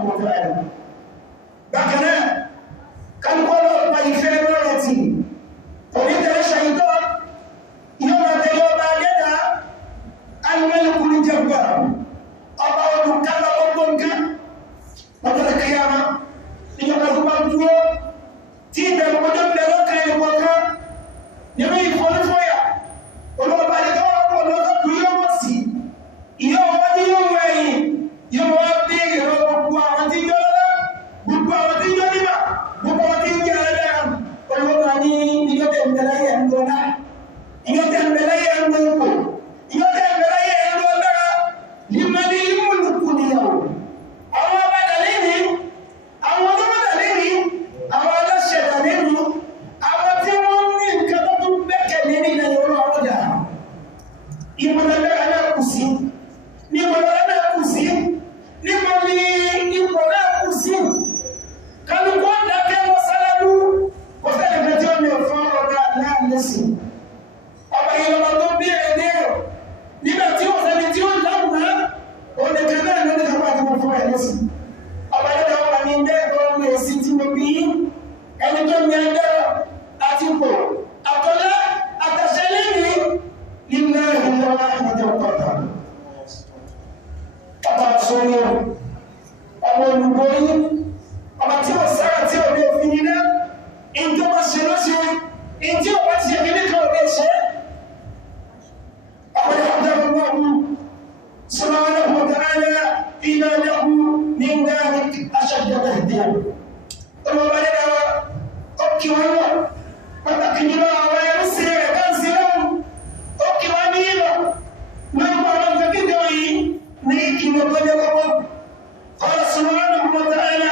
subhanahu wa ta'ala. Bákan náà kálukọ́ lọ́ọ́ pa ìfẹ́ lọ́rẹ̀ tì kò ní tẹ̀lé ṣàyítọ́ yóò máa tẹ̀lé ọba adẹ́dà al-Maliku al-Jabbar ọba olùkálọ gbogbo nǹkan lọ́jọ́ kíyámà ìjọba tó bá dúró tí ìbẹ̀rù ọjọ́ bẹ̀rẹ̀ ọkàn ẹni kọ̀ọ̀kan nínú ìfọ̀nífọ̀yà olùkọ́ba adẹ́dà wọn kọ̀ lọ́kọ̀ tó yóò wọ̀ sí ìyá ọmọ ní yóò wọ ẹ̀yìn yóò wá béèrè lọ gbogbo àwọn tí yọ lọ́lá gbogbo àwọn tí yọ nígbà gbogbo àwọn tí ń jẹ́ ẹlẹ́dàá olùkọ́ba ní ìjọ tẹ̀m̀bẹ̀lẹ́yẹ ń lọ́lá ìjọ tẹ̀m̀bẹ̀lẹ́yẹ ń lọ́pọ̀ ìjọ tẹ̀m̀bẹ̀lẹ́yẹ ń lọ́lá limani mulku niyawo àwọn abadalẹ ni àwọn ọlọ́mọdalẹ ni àwọn aláṣẹdalẹ ni àwọn tí wọ́n ní nǹkan tó tún gbẹ́kẹ̀lé ní ilẹ̀ yorùbá ọjà ìmọ̀lẹ́lẹ́ náà kù sí ní ìmọ̀lẹ́lẹ́ náà kù sí níbo ni ipò náà kù sí kálukú dákẹ́ wọ́n sálálú kò fẹ́ nìkan tí ó ní ọ̀fọ́ ọ̀gá aláàlẹ́sìn ọba yìí lọ́wọ́ tó bí ẹ̀ẹ́dẹ́rọ̀ nígbà tí ó sẹ́ni tí ó láwùrán onìkan náà ló ní kápá àti mo fún ẹ̀ lọ́sìn ọba yìí lọ́wọ́ ní bẹ́ẹ̀kọ́ ọmọ èsì tí mo bí ẹni tó ní ẹgbẹ́ àti ipò àtọ́lá àtàṣẹ́lẹ́ ní ilé ìlọ́wọ́ àti ọ̀pọ̀ta ọba sórí ọmọ olùgbòrí ọba tí ó sára tí ó lè fi yín náà ìjọ bá ṣe lọ́ṣe ìjọ bá ti ṣe kí ní kan ò lè ṣe سبحانه وتعالى فيما له من ذلك أشد تهديدا ثم بعدها أوكي والله فتكلم ويرسل كنسلهم أوكي وميلا ما يقال تكدوي نيكي وبلغهم قال سبحانه وتعالى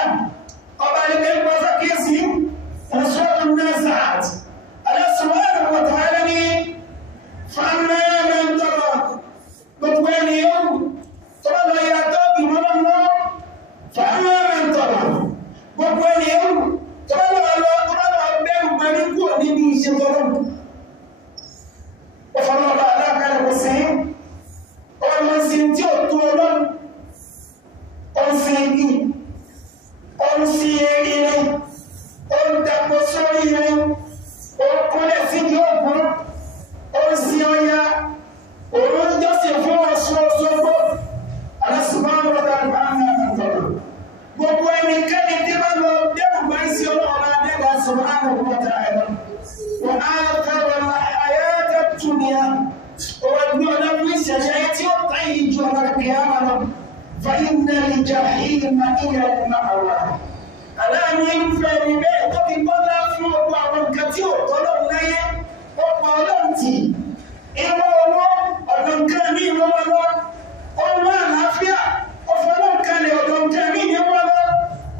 قبل كلمة وزكيسي رسول النازعات الله سبحانه وتعالى فأما من ترك gbogbo ènìyàn tó bá lọ yàtọ̀ ìmọ̀lá mọ́ fàánà mẹ́ntọ̀lá gbogbo ènìyàn tó bá lọ bẹ́rù pẹ̀lú kúrò níbi ìṣẹ́tọ́lọ́ ọ̀fọ̀lọ́bà aláàkàlẹ̀ kò sí ọmọ sí tí ó tó ọlọ́run ọ̀sìn igi ọ̀sìn eré ọ̀dàpọ̀ sórí rẹ̀ ọkọ̀lẹ̀ sí di ọ̀gbọ́n ọ̀sìn ọya òun jọ́sìn fún ọ̀ṣọ́gbọ́ alásùmánù ọ̀dàgbà àmàtọ̀lá gbogbo ẹnikẹ́ni tí bá lọ dẹ́rùgbà sí ọlọ́ọ̀lá dẹ́gbà sùmánù ọ̀dàgbà wọ́n á tẹ́wọ̀ àyájá túnìyà wọ́n gbé ọ̀dá fún ìṣẹ̀ṣẹ̀ tí ó táyì ju ọ̀dà kìíyàmà lọ fàyínà ìjà ìhìnà ìyà ìmàwà aláàmì irúfẹ́ ni bẹ́ẹ̀ tó ti gbọ́lá fún ọgbà àwọn nǹkan tí ò tọ́lọ́run láyé ọ̀pọ̀ ọlọ́run tì ìwọ owó ọ̀dọ̀ nǹkan ní ìwọ wọn lọ ọmọ àlàáfíà ọ̀fọ̀ ọlọ́nkalẹ̀ ọ̀dọ̀ nǹkan ní ìwọ wọn lọ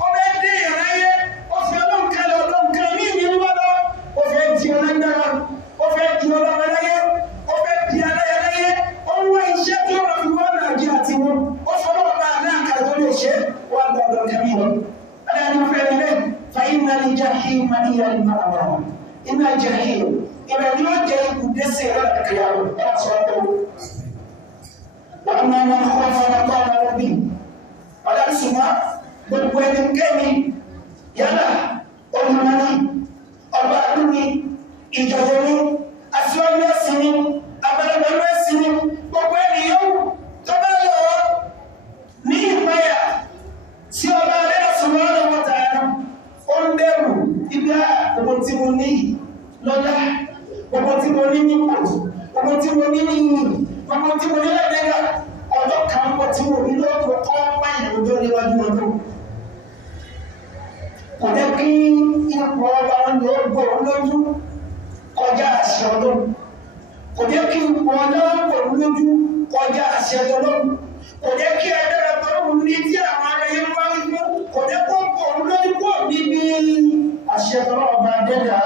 ọbẹ̀ dé ìráyé ọ̀fọ̀ ọlọ́nkalẹ̀ ọ̀dọ̀ nǹkan ní ìwọ wọn lọ ọfẹ́ di ọlọ́gbàrá ọfẹ́ di ọlọ́mọláyé ọfẹ́ di aláyẹláyé ọwọ́ iṣẹ́ tí ó rọ̀ fi wọ́n náà di àti wọn ọfọ̀ ọlọ́mọba àdáǹkà tó lè ṣe wà gbọdọ̀ kẹmí lọ aláàánú fẹ́rẹ̀ lẹ́ fàyínà lè jẹ́ àhíhìn màdíyà lè máa wà iná jẹ́ àhíhìn ìrẹ̀lú ọjẹ́ ìkùdẹ́sẹ̀ ìrọ̀lẹ́kẹ̀yàwó ẹ̀sọ́tọ̀ wọ́n máa ń kọ́ ọmọ ọmọ bí ọ̀dásùnmá gbogbo ẹni kẹ́mi yálà olùmọ́ni ọba àdúní ìjọdẹ̀ní aṣíwájú ẹ̀sìn ni abẹ́lẹ́gbẹ̀rún ẹ̀sìn ni gbogbo ẹni yóò tó bá lọ ní ìpayà tí ọba adẹ́dàsùnmọ́ ọlọ́wọ́ tààrà ó ń bẹ̀rù ibi àkókò tí mo ní lọ́lá gbogbo tí mo ní nípò gbogbo tí mo ní níyìn gbogbo tí mo ní lẹ́gbẹ̀rẹ̀ ọjọ́ kan pọ̀ tí mo ní lọ́pọ̀ kọ́ báyìí lójó níwájú ọdún kò jẹ́ kí ipò ọba ọdún ó gbọ́ lójú kọjá àṣẹ ọdún kò jẹ́ kí ipò ọlọ́wọ́ pọ̀ lójú kọjá àṣẹ ọdún kò jẹ́ kí ẹgbẹ́rẹ̀ tó wù ní tí àwọn aráyé wá rí fún kò jẹ́ kó pọ̀ lójú pọ̀ níbi àṣẹ ọba dẹ́dà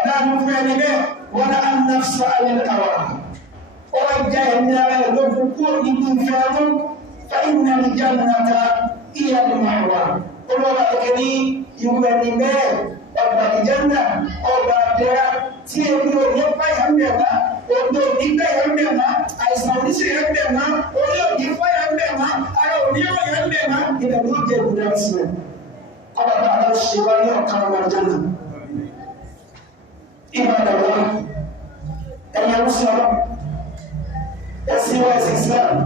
aláàánú fẹ́ ni bẹ́ẹ̀ wọ́n á nàfṣà alẹ́kàwà ó jẹ́ ẹ̀mí ara ẹ̀ lókun kúrò níbi ìfẹ́ ọdún fẹ́yìn àríjà nàta ìyá lè máa wà olóòwà kẹ́ni ìwé ẹni bẹ́ẹ̀ ọgbà ìjẹ́nà ọgbà àdẹ́rà tí èmi ò ní fáyà ń bẹ̀ má odò nígbà yẹn ń bẹ̀ má àìsàn oníṣẹ́ yẹn ń bẹ̀ má orí òní fáyà ń bẹ̀ má ara òní ọ̀yà ń bẹ̀ má ìbẹ̀ ló jẹ ìbùdó tirẹ̀ kọ́ba bá a ṣe wá ní ọ̀kan ọmọ ọjọ́ náà. Ìmọ̀ ẹ̀rọ ẹ̀yẹ ń sọ̀rọ̀ ẹ̀sìn wa ẹ̀sìn Islam.